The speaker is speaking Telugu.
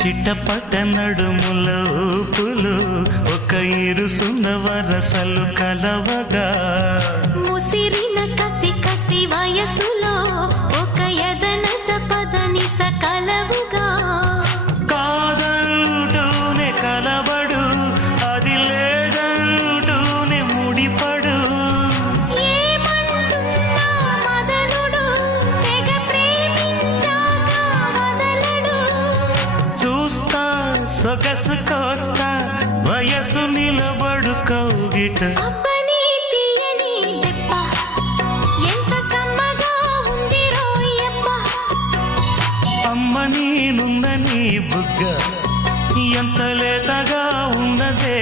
చిట్టపట్ట నడుముల ఊపులు ఒక ఇరుసున్న వరసలు కలవగా ముసిరిన కసి కసి వయసులో ఒక యదన సపదని సకలవుగా కాదంటూనే కలబడు అది లేదంటూనే ముడిపడు ఏమంటున్నా మదనుడు తెగ ప్రేమించాక వదలడు చూస్తా సొగసు కోస్తా వయసు నిలబడు కౌగిట అబ్బని తీయని దెబ్బ ఎంత కమ్మగా ఉంది రోయప్ప అమ్మ నేనున్న నీ బుగ్గ ఎంత లేతగా ఉన్నదే